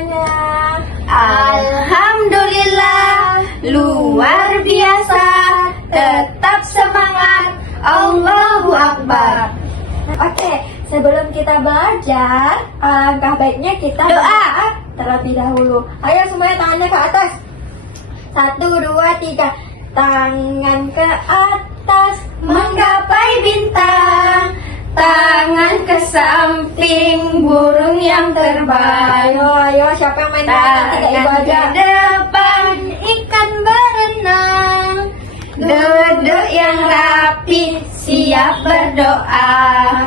semuanya? Alhamdulillah, luar biasa. Tetap semangat. Allahu Akbar. Oke, sebelum kita belajar, alangkah baiknya kita Doa terlebih dahulu. Ayo semuanya tangannya ke atas. 1, 2, 3. Tangan ke atas menggapai bintang, tangan ke samping burung yang terbang. Ayo, siapa yang main tangan? Tidak ibu Tangan ke aja. depan, ikan berenang. Duduk yang rapi, siap berdoa.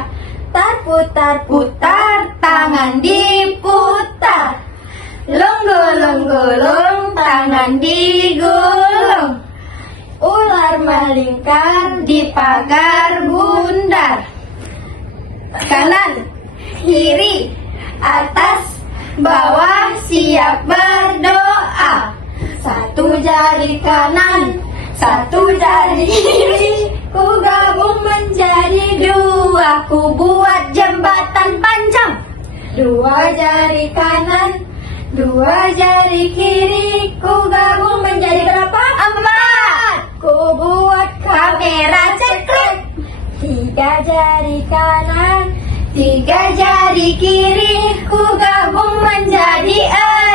Putar, Putar, tangan diputar. Longgolong-golong, tangan digulung. ular melingkar Di pagar bundar. Kanan, kiri, atas, bawah, siap berdoa. Satu jari kanan, satu jari kiri, ku gabung menjadi dua, ku buat jembatan panjang. 2 jari kanan, 2 jari kiri, ku gabung menjadi berapa? 4, Ku buat kamera cekrek. 3 jari kanan, 3 jari kiri, ku gabung menjadi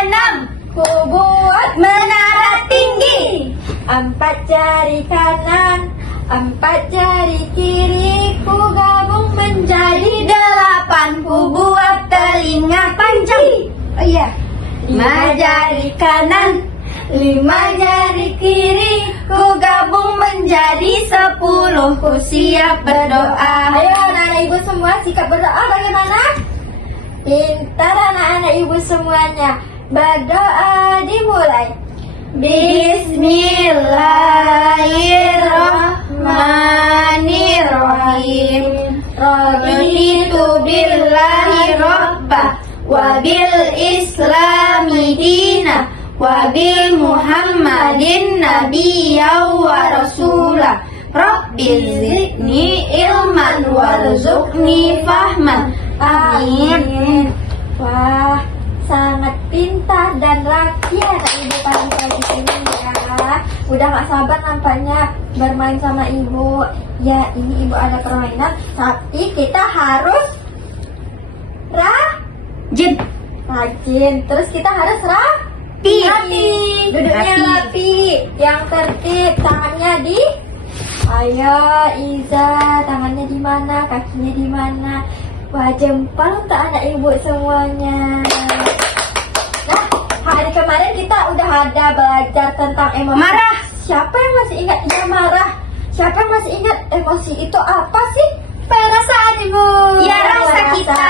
6, ku buat menara tinggi. 4 jari kanan, 4 jari kiri, ku gabung menjadi 8, ku buat telinga panjang. Oh iya, 5 jari kanan, 5 jari kiri, ku gabung menjadi 10, ku siap berdoa. Ayo anak-anak ibu semua sikap berdoa bagaimana? Pintar anak-anak ibu semuanya. Berdoa dimulai. Bismillahirrahmanirrahim. Raditu billahi robba, wa bil islami dina, wa bil muhammadin nabiyya wa rasulah. Rabbil zidni ilman warzuqni fahman. Amin. Wah, sangat pintar dan rakyat ibu pagi-pagi ini ya. Udah gak sabar nampaknya bermain sama ibu. Ya, ini ibu ada permainan, tapi kita harus rajin. Terus kita harus rapi. Duduknya rapi, yang tertib, tangannya di. Ayo Iza, tangannya di mana, kakinya di mana? Wah, jempol untuk anak ibu semuanya. Nah, hari kemarin kita udah ada belajar tentang emosi. Marah. Siapa yang masih ingat dia marah? Siapa yang masih ingat emosi itu apa sih? Perasaan ibu. Ya, rasa kita.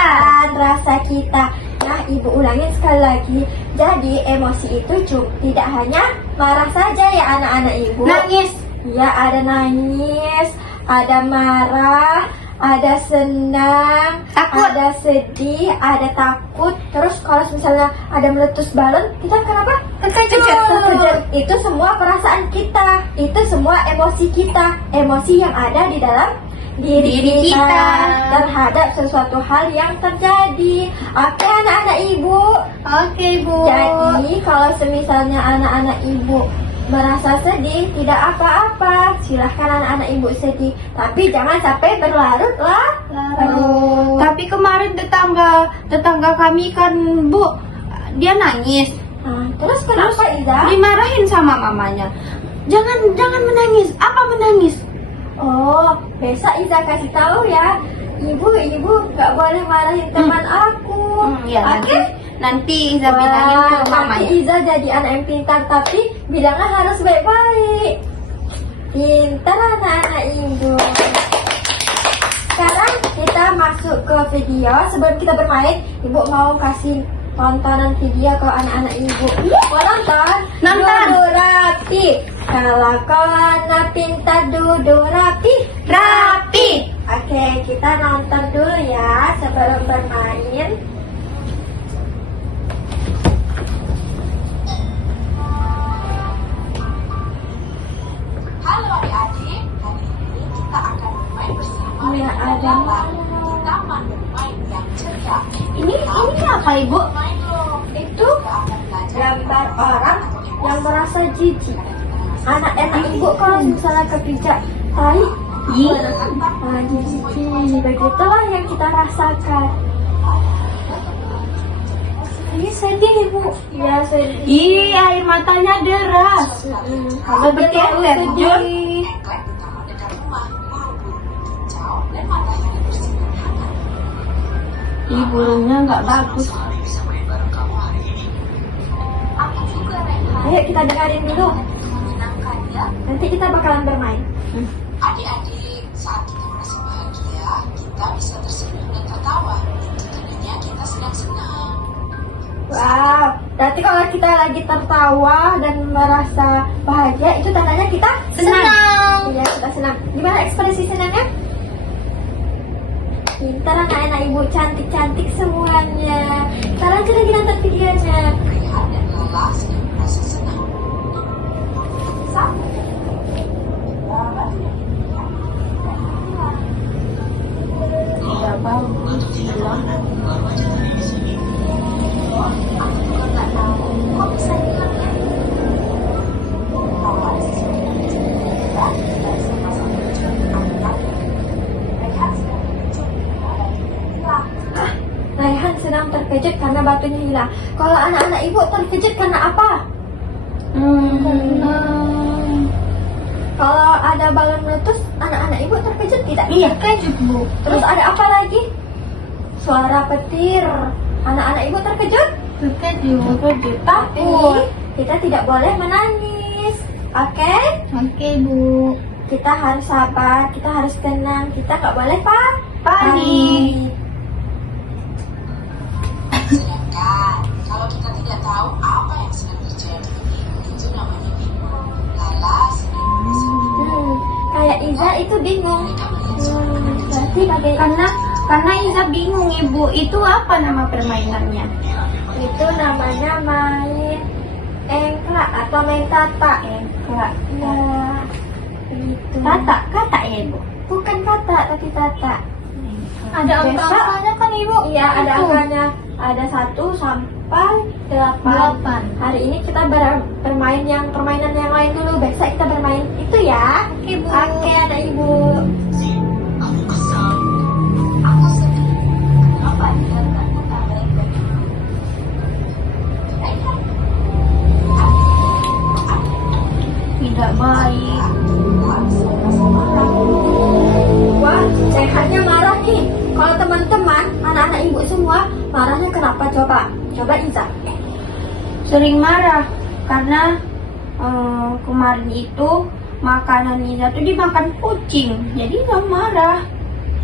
Rasa kita. Nah, ibu ulangin sekali lagi. Jadi emosi itu tidak hanya marah saja ya anak-anak ibu. Nangis. Ya, ada nangis, ada marah, ada senang, Takut. ada sedih, ada takut. Terus kalau misalnya ada meletus balon, kita kenapa? Terkejut. Itu semua perasaan kita. Itu semua emosi kita. Emosi yang ada di dalam diri kita terhadap sesuatu hal yang terjadi. Oke anak-anak ibu. Oke bu. Jadi kalau semisalnya anak-anak ibu merasa sedih, tidak apa-apa. Silahkan anak-anak ibu sedih, tapi jangan sampai berlarut-larut. Tapi kemarin tetangga kami kan bu, dia nangis. Terus kenapa Iza? Dimarahin sama mamanya. Jangan menangis. Apa menangis? Oh, besok Iza kasih tahu ya. Ibu nggak boleh marahin teman aku. Ya, Oke? nanti Iza bilangin ke mamanya. Nanti Iza jadi anak yang pintar, tapi bilangnya harus baik-baik. Pintar anak-anak ibu. Sekarang kita masuk ke video. Sebelum kita bermain, ibu mau kasih tontonan video ke anak-anak ibu. Mau nonton? Nonton. Duduk rapi. Kalau kau anak pintar duduk rapi. Rapi. Oke, kita nonton dulu ya sebelum bermain. Halo adik-adik, hari ini kita akan bermain bersama Ya, dengan ada Lala di taman bermain yang ceria. Ini apa ibu? Main loh. Itu yang merasa jijik. Anak-anak ibu kalau misalnya kepijak tai, jijik. Begitulah yang kita rasakan. Ini sedih ibu. Ya sedih. Ih, air matanya deras. Seperti air terjun. Engklek utama dekat rumah, buru-buru hijau dan matanya dibersihkan hangat. Ih, burungnya nggak bagus. bisa main bareng kamu hari ini. Aku juga Renhan. Ayo kita dengerin dulu. Menyenangkan ya. Nanti kita bakalan bermain. Adik-adik, saat kita merasa bahagia, kita bisa tersenyum dan tertawa. Tandanya kita sedang senang. Wow, berarti kalau kita lagi tertawa dan merasa bahagia itu tandanya kita Senang. Iya, kita senang. Gimana ekspresi senangnya? Pintar anak-anak ibu, cantik-cantik semuanya. Sekarang aja lagi nonton videonya. Rehan dan Lala sedang merasa senang. Satu. Lala tidak demikian. Nggak bagus. Untuk tidak kemana, baru aja tadi di sini. Aku juga nggak tahu. Kok bisa hilang ya? Lala sesuatu yang cerita dan sama-sama mencuri angkat. Rehan sedang terkejut karena batunya hilang. Raihan sedang terkejut karena batunya hilang. Kalau anak-anak ibu terkejut karena apa? Kalau ada balon meletus, anak-anak ibu terkejut tidak? Iya, kejut bu. Terus ada apa lagi? Suara petir. Anak-anak ibu terkejut? Kejut. Tapi kita tidak boleh menangis. Oke? Oke bu. Kita harus sabar, kita harus tenang, kita nggak boleh Panik. Sedangkan kalau kita tidak tahu apa yang sedang terjadi, itu namanya bingung. Lala sedang bersedih. Kayak Iza itu bingung. Berarti bagaimana? Karena Iza bingung ibu, itu apa nama permainannya? Itu namanya main engkla atau main tata. Engkla. Ya, begitu. Kata ya ibu. Bukan kata, tapi tata. Ada Besok- angka-angkanya kan ibu? Iya, ada Itu. angkanya. Ada 1 sampai 8. 8. Hari ini kita bermain permainan yang lain dulu. Besok kita bermain itu ya. Oke bu. Oke, anak ibu. Aku kesal. Aku sedih. Kenapa dia tak kita baik-baik dulu? Rehan. Tidak baik. Harus merasa marah. Wah, sehatnya marah nih. Kalau teman-teman, anak-anak ibu semua, marahnya kenapa? Coba Iza. Sering marah karena kemarin itu makanan Iza tuh dimakan kucing, jadi Iza marah.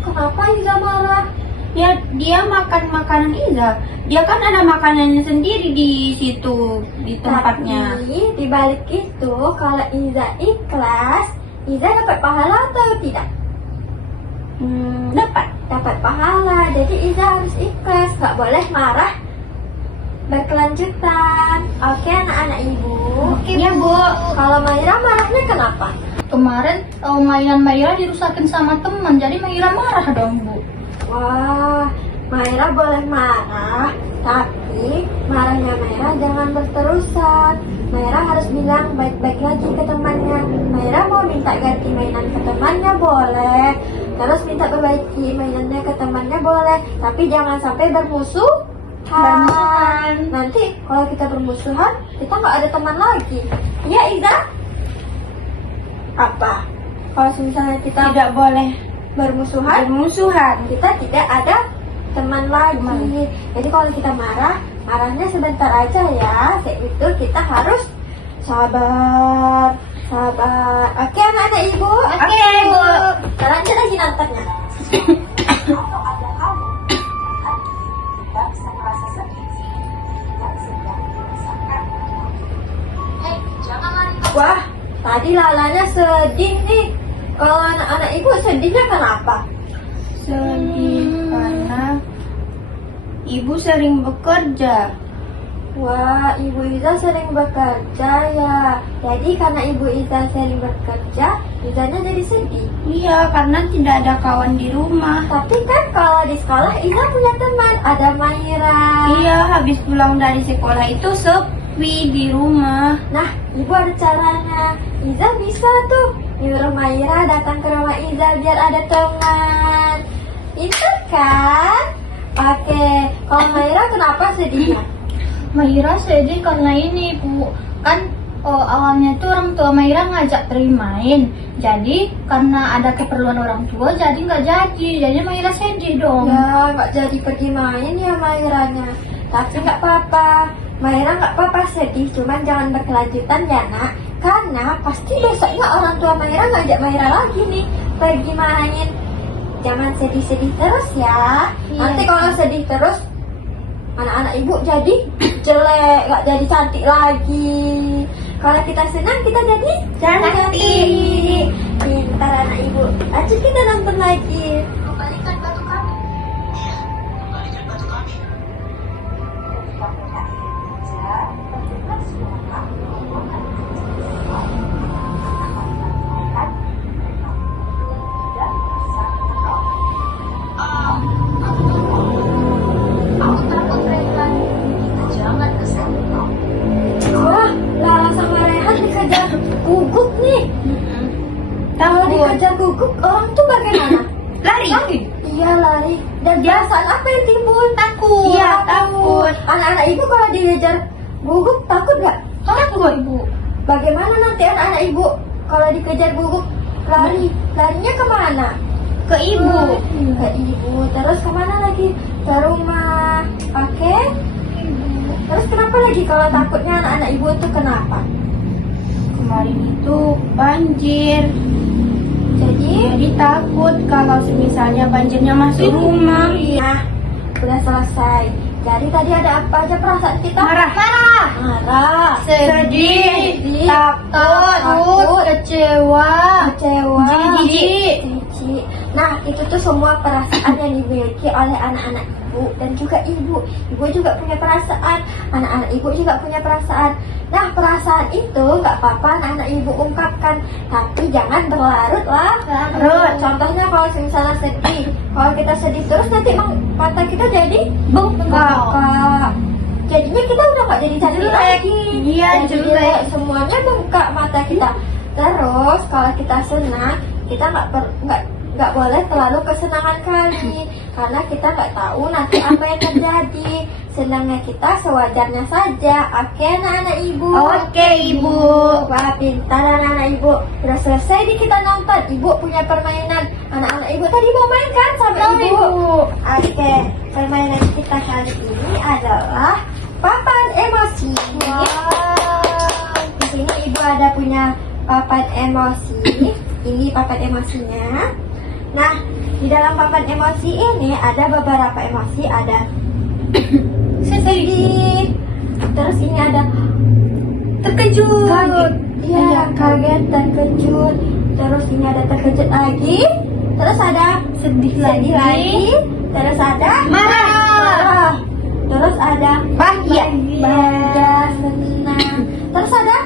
Kenapa Iza marah? Ya dia makan makanan Iza, dia kan ada makanannya sendiri di situ di tempatnya. Tapi di balik itu, kalau Iza ikhlas, Iza dapat pahala atau tidak? Dapat pahala. Jadi Iza harus ikhlas, gak boleh marah berkelanjutan. Oke anak-anak ibu. Iya bu. Kalau Maira marahnya kenapa? Kemarin mainan Maira dirusakin sama teman, jadi Maira marah dong bu. Wah, Maira boleh marah, tapi marahnya Maira jangan berterusan. Maira harus bilang baik-baik lagi ke temannya. Maira mau minta ganti mainan ke temannya boleh, terus minta perbaiki mainannya ke temannya boleh, tapi jangan sampai bermusuhan. Nanti kalau kita bermusuhan, kita nggak ada teman lagi. Iya Iza? Apa? Kalau misalnya kita Tidak boleh bermusuhan, kita tidak ada teman lagi. Jadi kalau kita marahnya sebentar aja ya. Kayak gitu kita harus sabar. Oke anak-anak ibu. Oke, Bu. Sekarang aja lagi nontonnya. Atau ada kamu yang hati tidak bisa merasa sedih yang sedang dirasakan. Hei, jangan lari ke Wah, tadi Lalanya sedih nih. Kalau anak-anak ibu sedihnya kenapa? sedih karena ibu sering bekerja. Wah, Ibu Iza sering bekerja ya. Jadi karena Ibu Iza sering bekerja, Izanya jadi sedih. Iya, karena tidak ada kawan di rumah. Tapi kan kalau di sekolah Iza punya teman, ada Maira. Iya, habis pulang dari sekolah itu biskuit di rumah. Nah, ibu ada caranya. Iza bisa tuh nyuruh Maira datang ke rumah Iza biar ada teman. Pintar kan? Oke, kalau Maira kenapa sedihnya? Maira sedih karena ini, Bu. Kan awalnya tuh orang tua Maira ngajak pergi main. Jadi karena ada keperluan orang tua jadi nggak jadi. Jadi Maira sedih dong. Ya, nggak jadi pergi main ya Mairanya. Tapi nggak apa-apa. Maira nggak apa-apa sedih, cuman jangan berkelanjutan ya nak. Karena pasti besoknya orang tua Maira ngajak Maira lagi nih pergi main. Jangan sedih-sedih terus ya. Iya. Nanti kalau sedih terus, anak-anak ibu jadi jelek, nggak jadi cantik lagi. Kalau kita senang, kita jadi cantik. Pintar anak ibu. Lanjut kita nonton lagi. Kembalikan batu kami. Iya, kembalikan batu kami. Ketika melihat Iza terdengar suara rombongan Aku takut, Rehan. Kita jangan ke sana. Wah, Lara sama Rehan dikejar gugup nih. Kalau Takut. dikejar gugup, orang tuh bagaimana? Lari. Iya lari. Dan perasaan apa yang timbul? Takut. Iya, takut. Anak-anak ibu kalau dikejar gugup takut nggak? Takut, Bu. Bagaimana nanti anak-anak ibu kalau dikejar gugup lari? Larinya kemana? Ke ibu. Ke ibu. Terus kemana lagi? Ke rumah. Oke. Terus kenapa lagi kalau takutnya anak-anak ibu itu kenapa? Kemarin itu banjir. Jadi takut kalau misalnya banjirnya masuk rumah. Nah, udah selesai. Jadi tadi ada apa aja perasaan kita? Marah. Marah, Sedih. Takut. takut, Kecewa. kecewa, Jijik. jijik. Nah, itu tuh semua perasaan yang dimiliki oleh anak-anak ibu dan juga ibu. Ibu juga punya perasaan, anak-anak ibu juga punya perasaan. Nah, perasaan itu nggak apa-apa anak-anak ibu ungkapkan, tapi jangan berlarut-larut. Contohnya kalau misalnya sedih, kalau kita sedih terus nanti mata kita jadi bengkak. Jadinya kita udah nggak jadi cantik Jelek. lagi. Iya, Jadi jelek. semuanya bengkak mata kita. Terus kalau kita senang, kita nggak boleh terlalu kesenangan kali, karena kita nggak tahu nanti apa yang terjadi. Senangnya kita sewajarnya saja. Oke anak-anak ibu. Oke, Ibu. Wah, pintar anak-anak ibu. Udah selesai nih kita nonton. Ibu punya permainan. Anak-anak ibu tadi mau main kan sama ibu? Oke, permainan kita kali ini adalah papan emosi. Di sini ibu ada punya papan emosi. Ini papan emosinya. Nah, di dalam papan emosi ini ada beberapa emosi. Ada sedih. Terus ini ada Terkejut. kaget. Iya, kaget dan kejut. Terus ini ada terkejut lagi. Terus ada sedih lagi. Terus ada Marah. Terus ada Bahagia. bahagia, senang. Terus ada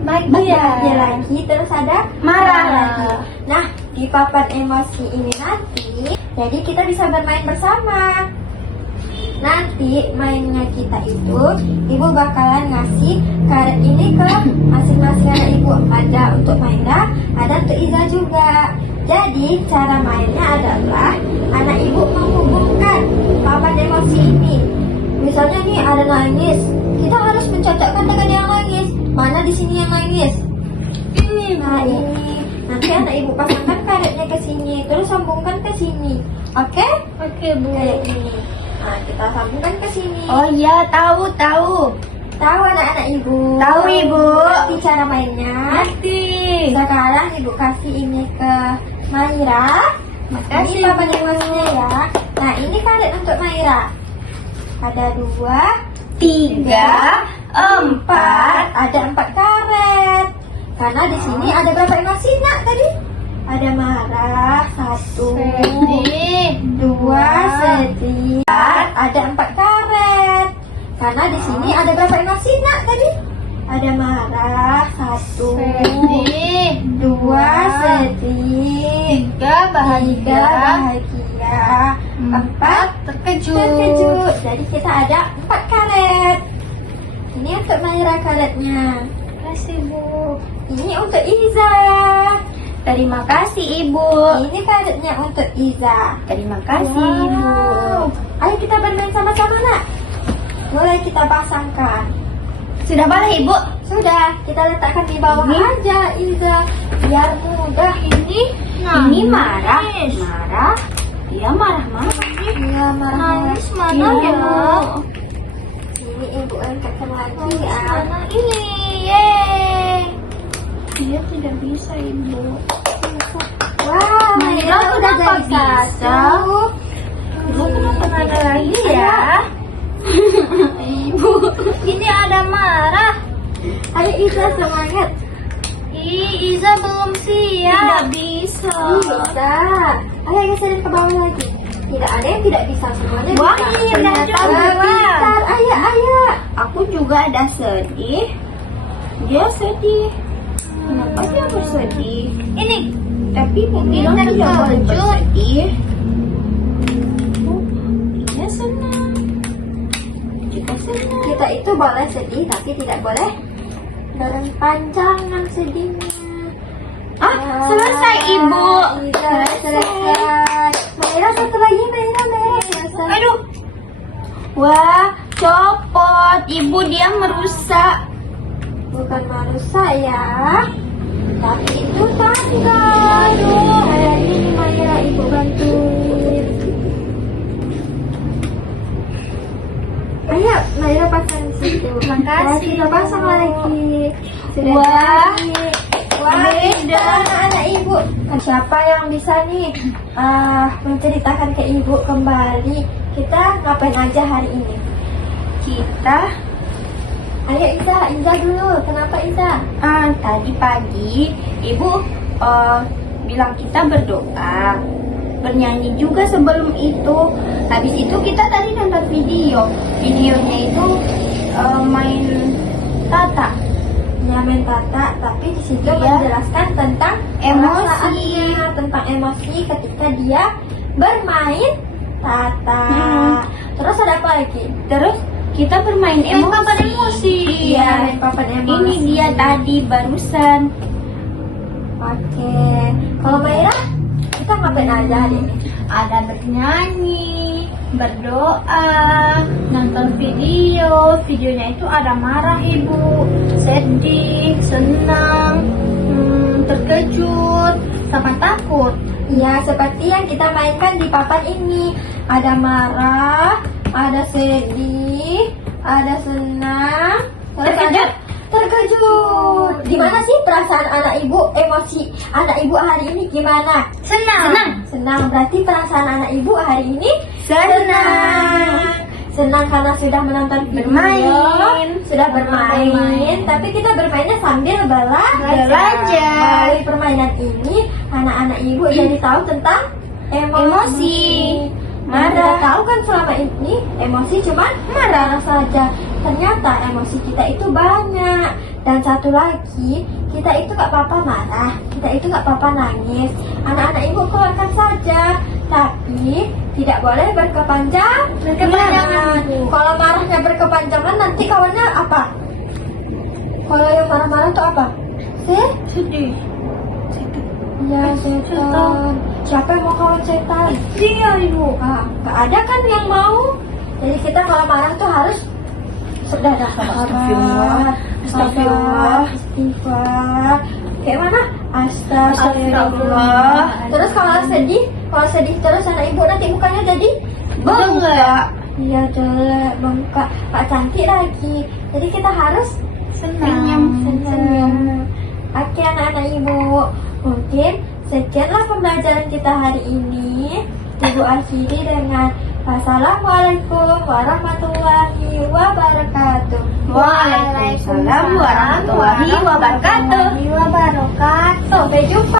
bahagia lagi. Terus ada Marah. lagi. Nah, di papan emosi ini nanti, jadi kita bisa bermain bersama. Nanti mainnya kita itu, ibu bakalan ngasih karet ini ke masing-masing anak ibu. Ada untuk Maira, ada untuk Iza juga. Jadi cara mainnya adalah anak ibu menghubungkan papan emosi ini. Misalnya nih ada nangis, kita harus mencocokkan dengan yang nangis. Mana di sini yang nangis? Ini. Nah ini. Nanti anak ibu pasangkan karetnya ke sini, terus sambungkan ke sini. Oke? Oke, Bu. Kayak ini. Nah, kita sambungkan ke sini. Oh iya, tahu. Tahu anak-anak ibu? Tahu, Ibu. Ngerti cara mainnya? Ngerti. Sekarang ibu kasih ini ke Maira. Makasih, Ini papan Bu. emosinya ya. Nah, ini karet untuk Maira. Ada 2, 3, 4. ada 4 karet. Karena di sini ada berapa emosi nak tadi? Ada marah, 1, Sedih. 2, sedih. Ada 4 karet. Karena di sini ada berapa emosi nak tadi? Ada marah, 1, Sedih. 2, sedih. 3 3, bahagia. bahagia. 4, Terkejut. terkejut. Jadi kita ada 4 karet. Ini untuk Maira karetnya. Kasih Bu. Ini untuk Iza. Terima kasih Ibu. Ini karetnya untuk Iza. Terima kasih Wow. Ibu. Ayo kita bermain sama-sama nak. Mulai kita pasangkan. Sudah boleh Ibu? Sudah, kita letakkan di bawah Ini? aja Iza. Biar mudah. Ini Nangis. marah. Marah. Dia marah-marah. Iya, marah-marah. Nangis mana Iya. ya? Ini ibu angkatkan lagi ya. Mana ini? Yeay. Dia tidak bisa Ibu. Wah, Maira udah kenapa jadi satu. Ibu kenapa ada lagi ya? Ibu, ini ada marah. Ayo Iza semangat. Iza belum siap. Tidak bisa. Bisa. Ayo geserin ke bawah lagi. Tidak ada yang tidak bisa, semuanya Wah, bisa. ini Ternyata udah coba. pintar. Ayo. Aku juga ada sedih. Dia sedih. Kenapa dia bersedih? Ini, tapi tidak tidak boleh bersedih. Dia senang. Kita senang. Kita itu boleh sedih, tapi tidak boleh berpanjangan sedihnya. Selesai Ibu. Iza selesai. Maira satu lagi, Maira selesai. Aduh. Wah, copot. Ibu dia merusak. Bukan manusia ya, tapi itu tangga. Kayak ini Maira ibu bantuin. Ayo Maira pasang situ. Makasih. Kita pasang lagi. Sudah Wah. jadi. Wah, Beda. anak ibu. Siapa yang bisa nih menceritakan ke ibu kembali kita ngapain aja hari ini? Kita Ayo Iza dulu. Kenapa Iza? tadi pagi Ibu bilang kita berdoa, bernyanyi juga sebelum itu. Habis itu kita tadi nonton videonya itu main tata. Ya main tata, tapi di situ Iya. menjelaskan tentang Emosi. perasaannya, tentang emosi ketika dia bermain tata. Terus ada apa lagi? Terus kita bermain Main emosi. papan emosi. Iya. Main papan emosi. Ini dia tadi barusan. Oke. Kalau Maira, kita ngapain aja hari ini? Ada bernyanyi, berdoa, nonton videonya itu ada marah Ibu, sedih, senang, terkejut, sama takut. Ya, seperti yang kita mainkan di papan ini. Ada marah, ada sedih, ada senang, terus ada terkejut. Gimana sih perasaan anak ibu, emosi anak ibu hari ini gimana? Senang. Senang. Berarti perasaan anak ibu hari ini Senang. Senang karena sudah menonton video, Bermain. sudah bermain. Tapi kita bermainnya sambil belajar. Melalui permainan ini, anak-anak ibu jadi tahu tentang emosi. Marah. Kita tahu kan selama ini emosi cuma marah saja. Ternyata emosi kita itu banyak. Dan satu lagi, kita itu gak apa-apa marah, kita itu gak apa-apa nangis. Anak-anak ibu keluarkan saja, tapi tidak boleh berkepanjangan. Kalau marahnya berkepanjangan nanti kawannya apa? Kalau yang marah-marah itu apa? Sedih. Ya setan. Siapa yang mau kawan setan? Dia Ibu. Gak ada kan yang mau. Jadi kita kalau marah tuh harus sudah Astagfirullah. Astagfirullah. Istighfar. Kayak mana? Astagfirullah. Terus kalau sedih terus anak ibu nanti mukanya jadi Bengkak. Iya jelek, bengkak, gak cantik lagi. Jadi kita harus Senyum. Oke anak-anak ibu, mungkin sekianlah pembelajaran kita hari ini. Ibu akhiri dengan Wassalamualaikum warahmatullahi wabarakatuh. Waalaikumsalam warahmatullahi wabarakatuh. Sampai jumpa.